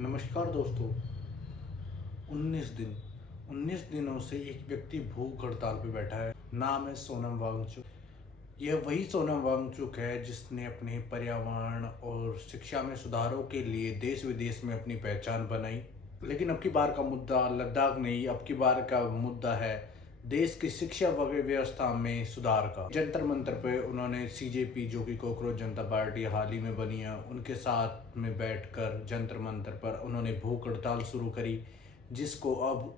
नमस्कार दोस्तों। 19 दिन 19 दिनों से एक व्यक्ति भूख हड़ताल पे बैठा है। नाम है सोनम वांगचुक। यह वही सोनम वांगचुक है जिसने अपने पर्यावरण और शिक्षा में सुधारों के लिए देश विदेश में अपनी पहचान बनाई। लेकिन अब की बार का मुद्दा लद्दाख नहीं, अब की बार का मुद्दा है देश की शिक्षा व्यवस्था में सुधार का। जंतर मंतर पे उन्होंने सीजेपी, जो कि कॉकरोच जनता पार्टी हाल ही में बनी है, उनके साथ में बैठकर जंतर मंतर पर उन्होंने भूख हड़ताल शुरू करी, जिसको अब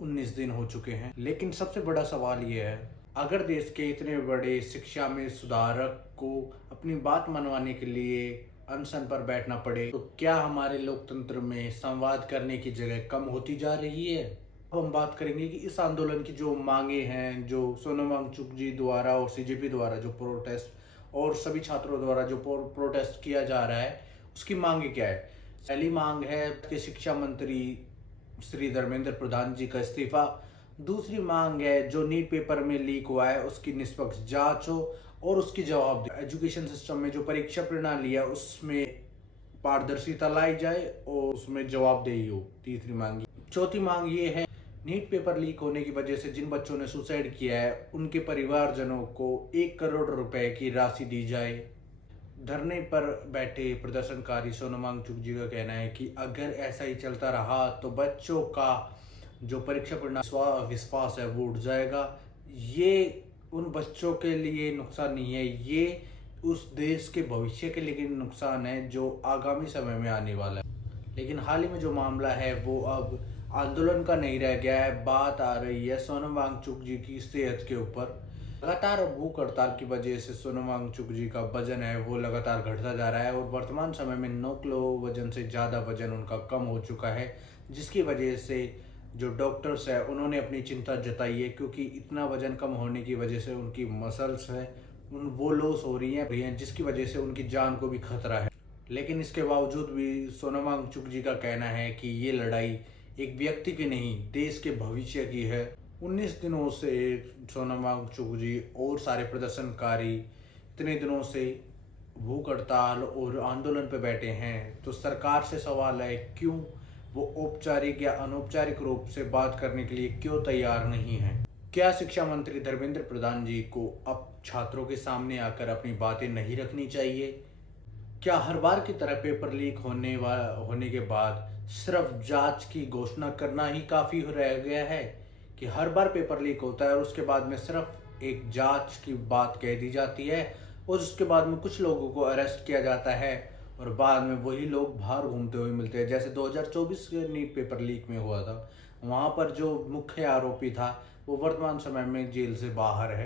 19 दिन हो चुके हैं। लेकिन सबसे बड़ा सवाल यह है, अगर देश के इतने बड़े शिक्षा में सुधारक को अपनी बात मनवाने के लिए अनशन पर बैठना पड़े, तो क्या हमारे लोकतंत्र में संवाद करने की जगह कम होती जा रही है? अब हम बात करेंगे कि इस आंदोलन की जो मांगे हैं, जो सोनम वांगचुक जी द्वारा और सीजेपी द्वारा जो प्रोटेस्ट और सभी छात्रों द्वारा जो प्रोटेस्ट किया जा रहा है, उसकी मांगे क्या है। पहली मांग है कि शिक्षा मंत्री श्री धर्मेंद्र प्रधान जी का इस्तीफा। दूसरी मांग है जो नीट पेपर में लीक हुआ है उसकी निष्पक्ष जांच हो और उसकी जवाबदेही। एजुकेशन सिस्टम में जो परीक्षा प्रणाली है उसमें पारदर्शिता लाई जाए और उसमें जवाबदेही हो। तीसरी मांग। चौथी मांग ये है, नीट पेपर लीक होने की वजह से जिन बच्चों ने सुसाइड किया है उनके परिवारजनों को 1 करोड़ रुपए की राशि दी जाए। धरने पर बैठे प्रदर्शनकारी सोनम वांगचुक जी का कहना है कि अगर ऐसा ही चलता रहा तो बच्चों का जो परीक्षा परिणाम विश्वास है वो उठ जाएगा। ये उन बच्चों के लिए नुकसान नहीं है, ये उस देश के भविष्य के लिए नुकसान है जो आगामी समय में आने वाला है। लेकिन हाल ही में जो मामला है वो अब आंदोलन का नहीं रह गया है। बात आ रही है सोनम वांगचुक जी की सेहत के ऊपर। लगातार भूख हड़ताल की वजह से सोनम वांगचुक जी का वजन है वो लगातार घटता जा रहा है और वर्तमान समय में 9 किलो वजन से ज़्यादा वजन उनका कम हो चुका है, जिसकी वजह से जो डॉक्टर्स है उन्होंने अपनी चिंता जताई है, क्योंकि इतना वजन कम होने की वजह से उनकी मसल्स है वो लॉस हो रही हैं, जिसकी वजह से उनकी जान को भी खतरा है। लेकिन इसके बावजूद भी सोनम वांगचुक जी का कहना है कि ये लड़ाई एक व्यक्ति की नहीं, देश के भविष्य की है। 19 दिनों से सोनम वांगचुक जी और सारे प्रदर्शनकारी इतने दिनों से भूख हड़ताल और आंदोलन पर बैठे हैं, तो सरकार से सवाल है क्यों वो औपचारिक या अनौपचारिक रूप से बात करने के लिए क्यों तैयार नहीं है। क्या शिक्षा मंत्री धर्मेंद्र प्रधान जी को अब छात्रों के सामने आकर अपनी बातें नहीं रखनी चाहिए? क्या हर बार की तरह पेपर लीक होने के बाद सिर्फ जांच की घोषणा करना ही काफी रह गया है, कि हर बार पेपर लीक होता है और उसके बाद में सिर्फ एक जांच की बात कह दी जाती है और उसके बाद में कुछ लोगों को अरेस्ट किया जाता है और बाद में वही लोग बाहर घूमते हुए मिलते हैं। जैसे 2024 के नीट पेपर लीक में हुआ था, वहां पर जो मुख्य आरोपी था वो वर्तमान समय में जेल से बाहर है।